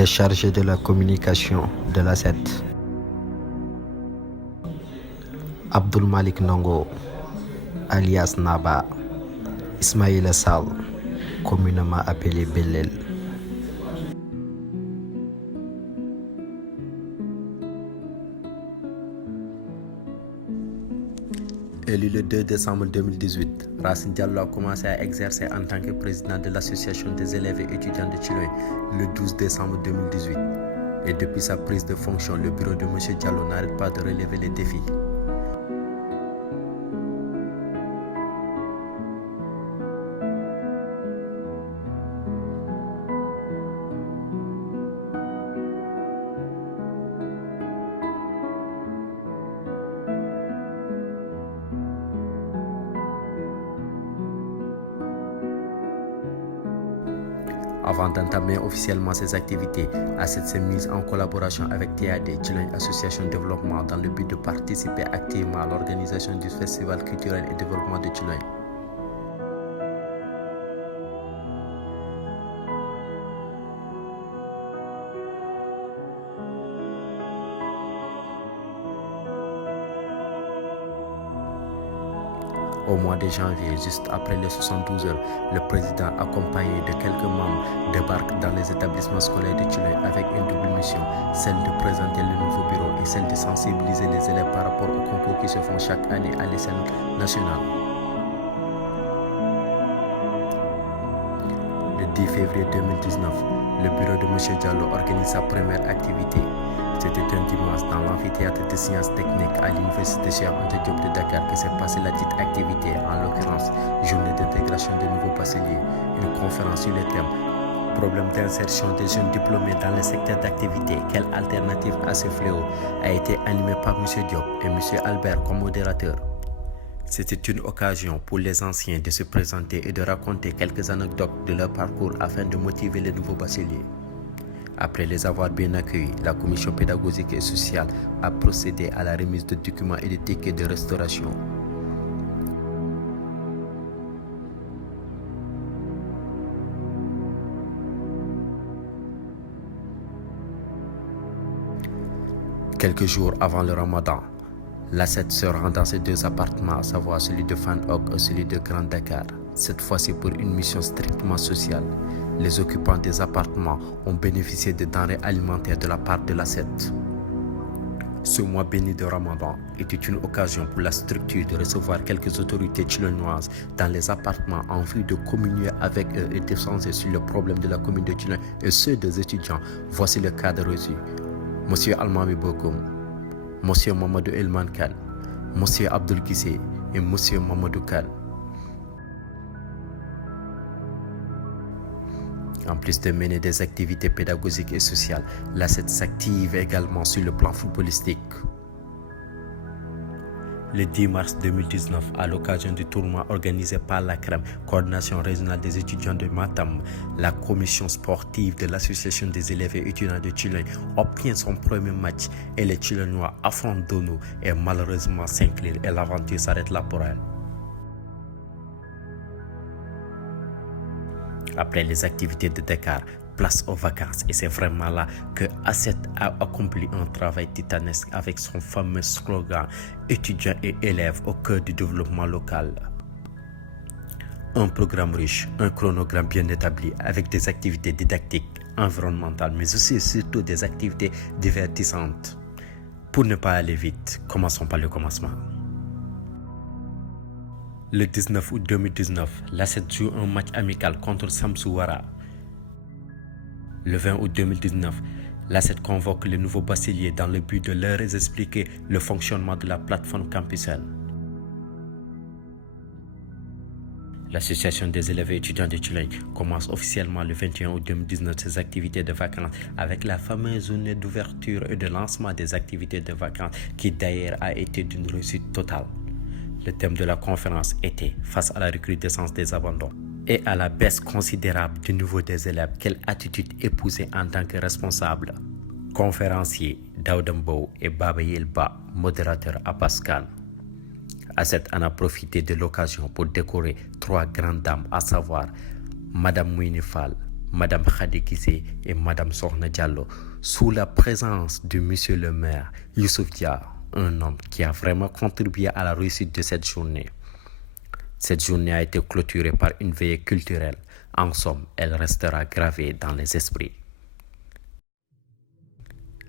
les chargés de la communication de l'ASET. Abdoul Malik Ndongo, alias Naba, Ismaïla Sall, communément appelé Belel. Élu le 2 décembre 2018, Racine Diallo a commencé à exercer en tant que président de l'association des élèves et étudiants de Chiloé le 12 décembre 2018. Et depuis sa prise de fonction, le bureau de M. Diallo n'arrête pas de relever les défis. Avant d'entamer officiellement ses activités, ASET s'est mise en collaboration avec TAD, Chiloé Association Développement, dans le but de participer activement à l'organisation du Festival culturel et développement de Chiloé. Au mois de janvier, juste après les 72 heures, le président, accompagné de quelques membres, débarque dans les établissements scolaires de Chiloé avec une double mission, celle de présenter le nouveau bureau et celle de sensibiliser les élèves par rapport aux concours qui se font chaque année à l'échelle nationale. Le 10 février 2019, le bureau de M. Diallo organise sa première activité. C'était un dimanche dans l'amphithéâtre de sciences techniques à l'université Cheikh Anta Diop de Dakar que s'est passée la dite activité, en l'occurrence journée d'intégration de nouveaux bacheliers, une conférence sur le thème problème d'insertion des jeunes diplômés dans le secteur d'activité, quelle alternative à ce fléau, a été animée par M. Diop et M. Albert comme modérateurs. C'était une occasion pour les anciens de se présenter et de raconter quelques anecdotes de leur parcours afin de motiver les nouveaux bacheliers. Après les avoir bien accueillis, la commission pédagogique et sociale a procédé à la remise de documents et de tickets de restauration. Quelques jours avant le Ramadan, l'ASET se rend dans ses deux appartements, à savoir celui de Fan Hock et celui de Grand Dakar. Cette fois-ci pour une mission strictement sociale. Les occupants des appartements ont bénéficié de denrées alimentaires de la part de l'ASET. Ce mois béni de Ramadan était une occasion pour la structure de recevoir quelques autorités chilonoises dans les appartements en vue de communier avec eux et d'échanger sur le problème de la commune de Chiloé et ceux des étudiants. Voici le cadre reçu. Monsieur Almami Bokoum, Monsieur Mamadou Elman Khan, Monsieur Abdul Kissé et Monsieur Mamadou Khan. En plus de mener des activités pédagogiques et sociales, l'ASET s'active également sur le plan footballistique. Le 10 mars 2019, à l'occasion du tournoi organisé par la CREM, Coordination régionale des étudiants de Matam, la commission sportive de l'association des élèves et étudiants de Chiloé obtient son premier match et les Chilonois affrontent Dono et malheureusement s'inclinent et l'aventure s'arrête là pour elle. Après les activités de Dakar, place aux vacances et c'est vraiment là que ASET a accompli un travail titanesque avec son fameux slogan « Étudiants et élèves au cœur du développement local ». Un programme riche, un chronogramme bien établi avec des activités didactiques, environnementales mais aussi et surtout des activités divertissantes. Pour ne pas aller vite, commençons par le commencement. Le 19 août 2019, l'ASET joue un match amical contre Samsouara. Le 20 août 2019, l'ASET convoque les nouveaux bacheliers dans le but de leur expliquer le fonctionnement de la plateforme Campusen. L'association des élèves et étudiants de Chiloé commence officiellement le 21 août 2019 ses activités de vacances avec la fameuse journée d'ouverture et de lancement des activités de vacances qui d'ailleurs a été d'une réussite totale. Le thème de la conférence était « Face à la recrudescence des abandons et à la baisse considérable du niveau des élèves, quelle attitude épouser en tant que responsable ?» Conférenciers Daoudambo et Baba Yelba, modérateur Abbas Khan. ASET en a profité de l'occasion pour décorer 3 grandes dames, à savoir Madame Mouini Fall, Madame Khady Guissé et Madame Sokhna Diallo, sous la présence de Monsieur le maire Youssouf Dia, un homme qui a vraiment contribué à la réussite de cette journée. Cette journée a été clôturée par une veillée culturelle. En somme, elle restera gravée dans les esprits.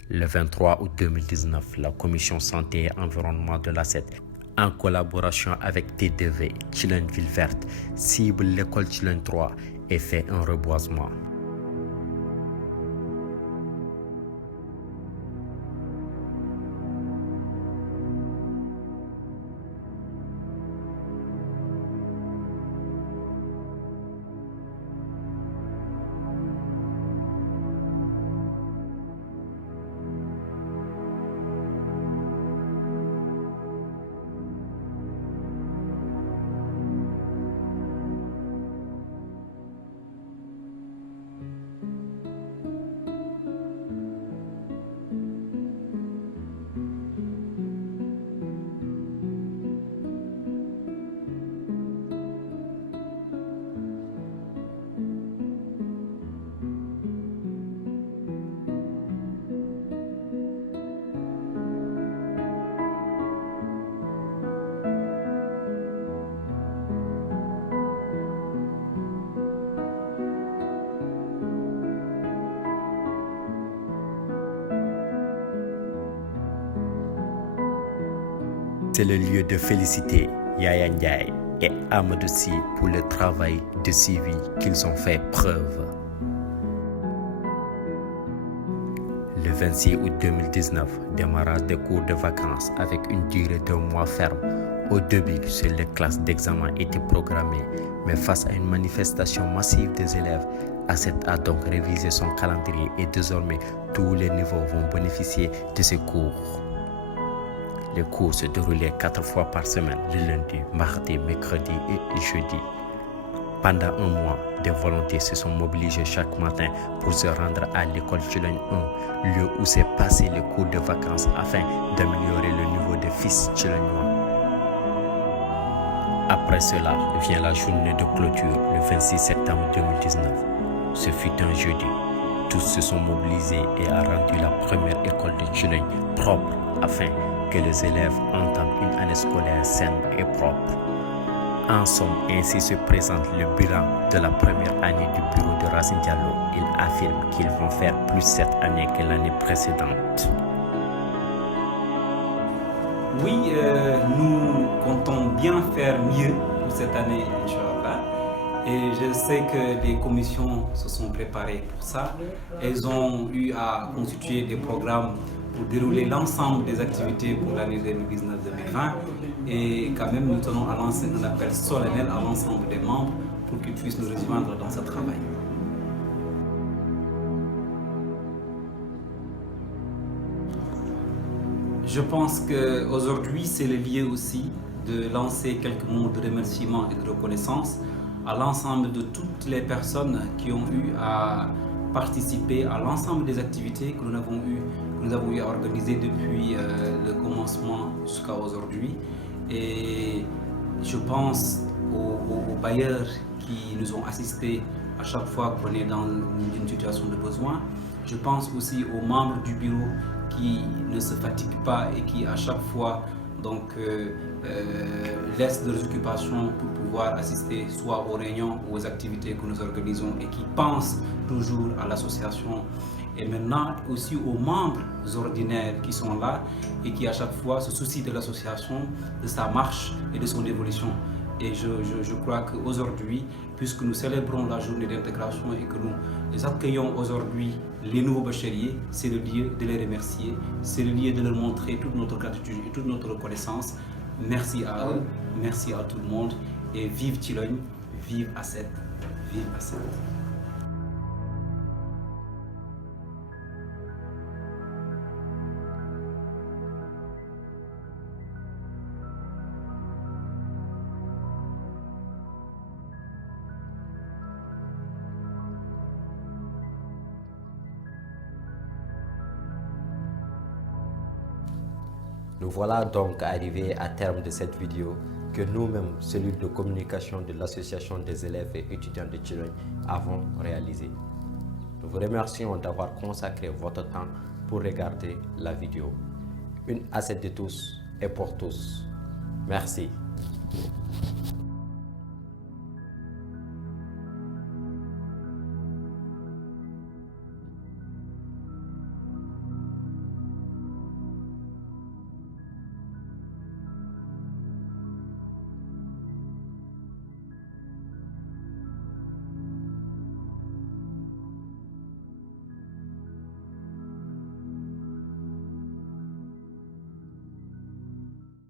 Le 23 août 2019, la commission santé et environnement de l'ASET, en collaboration avec TDV, Thilogne Ville Verte, cible l'école Thilogne 3 et fait un reboisement. C'est le lieu de féliciter Yaya Ndiaye et Amadou Sy pour le travail de suivi qu'ils ont fait preuve. Le 26 août 2019, démarrage des cours de vacances avec une durée de mois ferme. Au début, seules les classes d'examen étaient programmées, mais face à une manifestation massive des élèves, ASET a donc révisé son calendrier et désormais tous les niveaux vont bénéficier de ces cours. Les cours se déroulaient 4 fois par semaine, le lundi, mardi, mercredi et jeudi. Pendant un mois, des volontaires se sont mobilisés chaque matin pour se rendre à l'école Thilogne 1, lieu où s'est passé les cours de vacances afin d'améliorer le niveau des fils thilognois. Après cela vient la journée de clôture le 26 septembre 2019. Ce fut un jeudi. Tous se sont mobilisés et a rendu la première école de Thilogne propre afin que les élèves entament une année scolaire saine et propre. En somme, ainsi se présente le bilan de la première année du bureau de Racine Diallo. Il affirme qu'ils vont faire plus cette année que l'année précédente. Oui, nous comptons bien faire mieux pour cette année, Inch'Allah. Et je sais que les commissions se sont préparées pour ça. Elles ont eu à constituer des programmes pour dérouler l'ensemble des activités pour l'année 2019-2020. Et quand même, nous tenons à lancer un appel solennel à l'ensemble des membres pour qu'ils puissent nous rejoindre dans ce travail. Je pense qu'aujourd'hui, c'est le lieu aussi de lancer quelques mots de remerciement et de reconnaissance à l'ensemble de toutes les personnes qui ont eu à participer à l'ensemble des activités que nous avons eu à organiser depuis le commencement jusqu'à aujourd'hui. Et je pense aux bailleurs qui nous ont assistés à chaque fois qu'on est dans une situation de besoin. Je pense aussi aux membres du bureau qui ne se fatiguent pas et qui à chaque fois donc laissent leurs occupations pour pouvoir assister soit aux réunions ou aux activités que nous organisons et qui pensent toujours à l'association. Et maintenant aussi aux membres ordinaires qui sont là et qui à chaque fois se soucient de l'association, de sa marche et de son évolution. Et je crois qu'aujourd'hui, puisque nous célébrons la journée d'intégration et que nous les accueillons aujourd'hui, les nouveaux bacheliers, c'est le lieu de les remercier, c'est le lieu de leur montrer toute notre gratitude et toute notre reconnaissance. Merci à eux, merci à tout le monde et vive Thilogne, vive ASET, vive ASET. Nous voilà donc arrivés à terme de cette vidéo que nous-mêmes, cellule de communication de l'association des élèves et étudiants de Thilogne, avons réalisée. vous remercions d'avoir consacré votre temps pour regarder la vidéo. Une assiette de tous et pour tous. Merci.